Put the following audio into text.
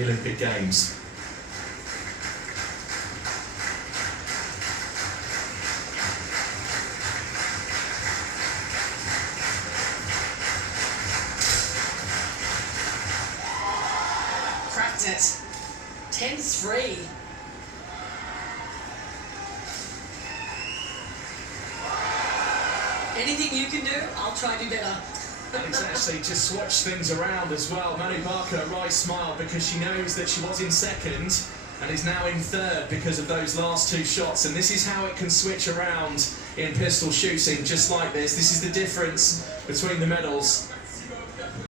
the Olympic Games. Cracked it. 10-3. Anything you can do, I'll try to do better. And it's actually just swatched things around as well. Manu Barker, a right smile, because she knows that she was in second and is now in third because of those last two shots. And this is how it can switch around in pistol shooting, just like this. This is the difference between the medals.